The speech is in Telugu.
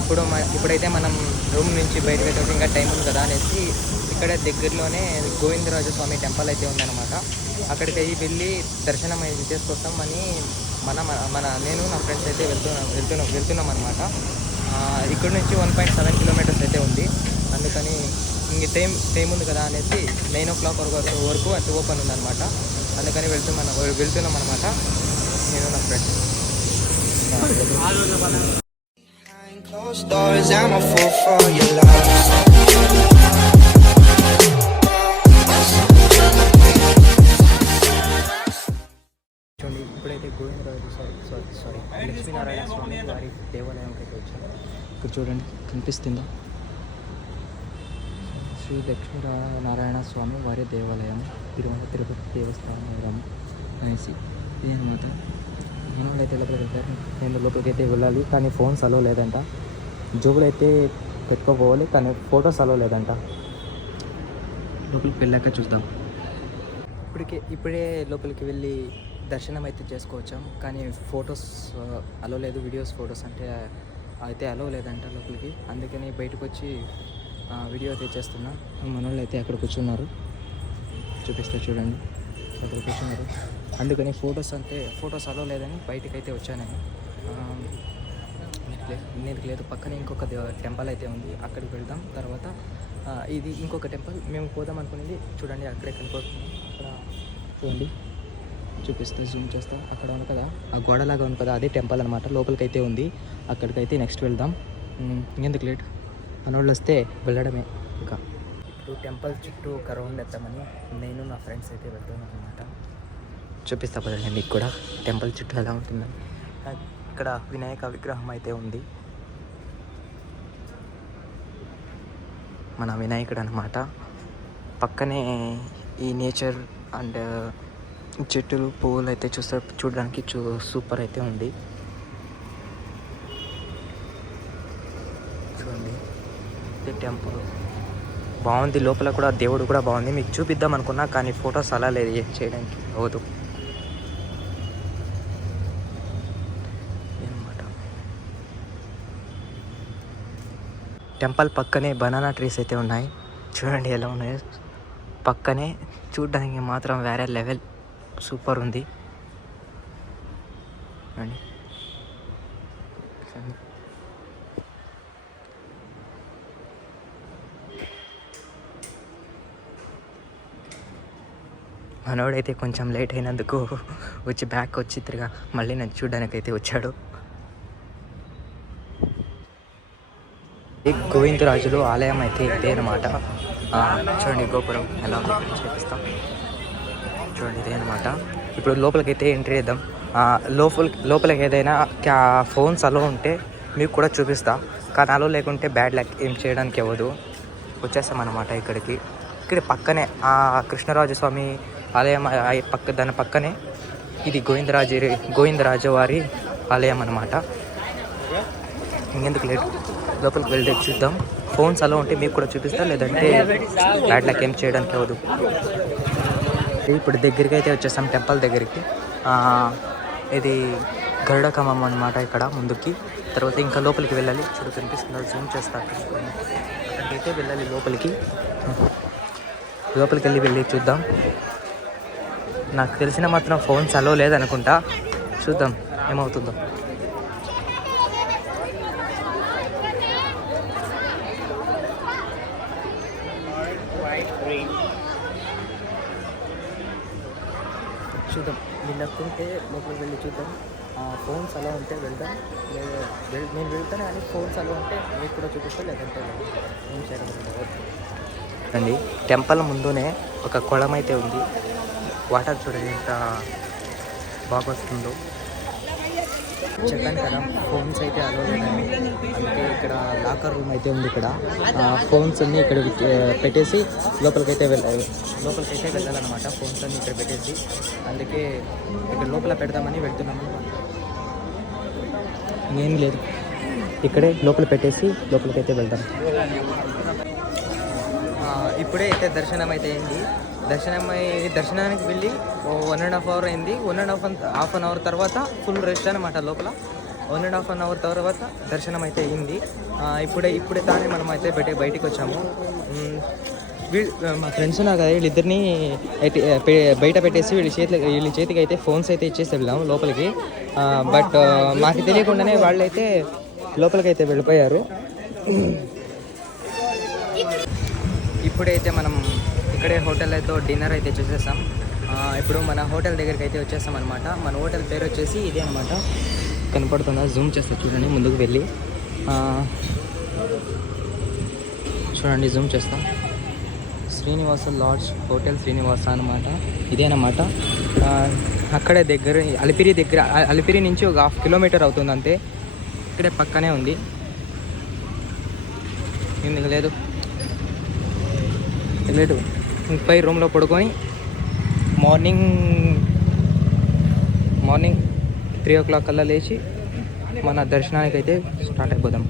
ఇప్పుడైతే మనం రూమ్ నుంచి బయటకు అయితే ఇంకా టైం ఉంది కదా అనేసి ఇక్కడ దగ్గరలోనే గోవిందరాజ స్వామి టెంపుల్ అయితే ఉందన్నమాట. అక్కడికి వెళ్ళి దర్శనం అయితే చేసుకొస్తాం అని నేను నా ఫ్రెండ్స్ అయితే వెళ్తున్నాం అనమాట. ఇక్కడ నుంచి 1.7 కిలోమీటర్స్ అయితే ఉంది. అందుకని ఇంక టైం ఉంది కదా అనేసి 9 o'clock వరకు అది ఓపెన్ ఉందన్నమాట. అందుకని వెళ్తున్నాం అనమాట నేను నా ఫ్రెండ్స్. చూడండి, ఇప్పుడైతే గోవిందరాజు సారీ లక్ష్మీనారాయణ స్వామి వారి దేవాలయంకి అయితే వచ్చాను. ఇక్కడ చూడండి, కనిపిస్తుందా? శ్రీ లక్ష్మీనారాయణ స్వామి వారి దేవాలయం, తిరుపతి దేవస్థానం అనేసి ఇది అనమాట. మనోళ్ళు అయితే లోపలికి వెళ్తారు. నేను లోపలికి అయితే వెళ్ళాలి, కానీ ఫోన్స్ అలో లేదంట. జోబులు అయితే పెట్టుకోపోవాలి, కానీ ఫొటోస్ అలో లేదంట. లోపలికి వెళ్ళాక చూద్దాం. ఇప్పుడే లోపలికి వెళ్ళి దర్శనం అయితే చేసుకోవచ్చాం, కానీ ఫొటోస్ అలో లేదు. వీడియోస్ ఫొటోస్ అయితే అలో లేదంట లోపలికి. అందుకని బయటకు వచ్చి వీడియో అయితే చేస్తున్నా. మనోళ్ళు అయితే అక్కడ కూర్చున్నారు, చూపిస్తే చూడండి, అక్కడ కూర్చున్నారు. అందుకని ఫొటోస్ అలో లేదని బయటకు అయితే వచ్చాను నేను. లేదు, పక్కన ఇంకొక టెంపుల్ అయితే ఉంది, అక్కడికి వెళ్దాం. తర్వాత ఇది ఇంకొక టెంపుల్ మేము పోదాం అనుకునేది. చూడండి, అక్కడే కనిపోతున్నాం. అక్కడ చూడండి, చూపిస్తే జూమ్ చేస్తా. అక్కడ ఉంది కదా, ఆ గోడలాగా ఉంది కదా, అదే టెంపుల్ అనమాట. లోపలికైతే ఉంది, అక్కడికైతే నెక్స్ట్ వెళ్దాం. ఎందుకు లేట్, మనోళ్ళు వస్తే వెళ్ళడమే. ఇంకా ఇప్పుడు టెంపుల్ చుట్టూ ఒక రౌండ్ వేద్దామని నేను నా ఫ్రెండ్స్ అయితే వెళ్తున్నాను అనమాట. చూపిస్తా పదండి మీకు కూడా టెంపుల్ చుట్టూ ఎలా ఉంటుందని. ఇక్కడ వినాయక విగ్రహం అయితే ఉంది, మన వినాయకుడు అనమాట. పక్కనే ఈ నేచర్ అండ్ చెట్టులు పువ్వులు అయితే చూడడానికి సూపర్ అయితే ఉంది. చూడండి, ఇది టెంపుల్ బాగుంది. లోపల కూడా దేవుడు కూడా బాగుంది. మీకు చూపిద్దాం అనుకున్నా, కానీ ఫొటోస్ అలా లేదు, ఏం చేయడానికి అవ్వదు అనమాట. టెంపుల్ పక్కనే బనానా ట్రీస్ అయితే ఉన్నాయి. చూడండి ఎలా ఉన్నాయో. పక్కనే చూడడానికి మాత్రం వేరే లెవెల్, సూపర్ ఉంది. అండి మనోడైతే కొంచెం లేట్ అయినందుకు బ్యాక్ వచ్చి తిరిగా మళ్ళీ నన్ను చూడడానికి అయితే వచ్చాడు. ఈ గోవిందరాజులు ఆలయం అయితే ఇదే అనమాట. చూడండి, గోపురం ఎలా ఉంది చూపిస్తాం. చూడండి, ఇదే అనమాట. ఇప్పుడు లోపలికైతే ఎంట్రీ చేద్దాం. లోపలికి ఏదైనా ఫోన్స్ అలో ఉంటే మీకు కూడా చూపిస్తా, కానీ అలో లేకుంటే బ్యాడ్ లక్, ఏం చేయడానికి అవ్వదు. వచ్చేస్తాం అనమాట ఇక్కడికి. ఇక్కడ పక్కనే కృష్ణరాజు స్వామి ఆలయం, దాని పక్కనే ఇది గోవిందరాజు వారి ఆలయం అనమాట. ఇంకెందుకు లేట్, లోపలికి వెళ్ళి చూద్దాం. ఫోన్స్ అలా ఉంటే మీకు కూడా చూపిస్తా, లేదంటే బ్యాడ్ లక్, ఏం చేయడానికి అవ్వదు. ఇప్పుడు దగ్గరికి అయితే వచ్చేసాం, టెంపుల్ దగ్గరికి. ఇది గరుడ కమం అనమాట ఇక్కడ ముందుకి. తర్వాత ఇంకా లోపలికి వెళ్ళాలి. చూడు, కనిపిస్తుందా? జూమ్ చేస్తా. అక్కడికైతే వెళ్ళాలి లోపలికి వెళ్ళి చూద్దాం. నాకు తెలిసిన మాత్రం ఫోన్స్ అలో లేదనుకుంటా, చూద్దాం ఏమవుతుందో. చూద్దాం, వీళ్ళకుంటే లోపలికి వెళ్ళి చూద్దాం. ఫోన్స్ అలా ఉంటే వెళ్దాం. నేను వెళ్తాను, కానీ ఫోన్స్ అలా ఉంటే మీకు కూడా చూపిస్తా, లేదంటే ఏం చేయడం. అండి, టెంపుల్ ముందునే ఒక కొళం అయితే ఉంది. వాటర్ చూడండి ఎంత బాగా వస్తుందో. చెప్పాను కదా, ఫోన్స్ అయితే అలో లేదండి. అందుకే ఇక్కడ లాకర్ రూమ్ అయితే ఉంది. ఇక్కడ ఫోన్స్ అన్నీ ఇక్కడ పెట్టేసి లోపలికైతే వెళ్ళాలన్నమాట. ఫోన్స్ అన్నీ ఇక్కడ పెట్టేసి, అందుకే ఇక్కడ లోపల పెడదామని వెళ్తున్నాము. ఏం లేదు, ఇక్కడే లోపల పెట్టేసి లోపలికైతే వెళ్దాం. ఇప్పుడే అయితే దర్శనం అయితే అయింది. దర్శనానికి వెళ్ళి 1.5 hour అయింది. హాఫ్ అన్ అవర్ తర్వాత ఫుల్ రెస్ట్ అనమాట లోపల. 1.5 అవర్ తర్వాత దర్శనం అయితే అయింది. ఇప్పుడే తానే మనం అయితే బయటికి వచ్చాము. మా ఫ్రెండ్స్ ఉన్నారు కదా, వీళ్ళిద్దరిని బయట పెట్టేసి వీళ్ళ చేతికి అయితే ఫోన్స్ అయితే ఇచ్చేసి వెళ్ళాము లోపలికి. బట్ మాకు తెలియకుండానే వాళ్ళైతే లోపలికి అయితే వెళ్ళిపోయారు. ఇప్పుడైతే మనం ఇక్కడే హోటల్ అయితే డిన్నర్ అయితే చేసేసాం. ఇప్పుడు మన హోటల్ దగ్గరికి అయితే వచ్చేసాం అనమాట. మన హోటల్ పేరు వచ్చేసి ఇదే అనమాట. కనపడుతుందా? జూమ్ చేస్తా చూడండి, ముందుకు వెళ్ళి చూడండి, జూమ్ చేస్తాం. శ్రీనివాస లాడ్జ్ హోటల్ శ్రీనివాస అనమాట, ఇదేనమాట. అక్కడే దగ్గర అలిపిరి నుంచి ఒక 1/2 కిలోమీటర్ అవుతుంది అంతే. ఇక్కడే పక్కనే ఉంది. ఎందుకు లేదు పై రూమ్లో పడుకొని మార్నింగ్ 3 o'clock కల్లా లేచి మన దర్శనానికి అయితే స్టార్ట్ అయిపోదాం.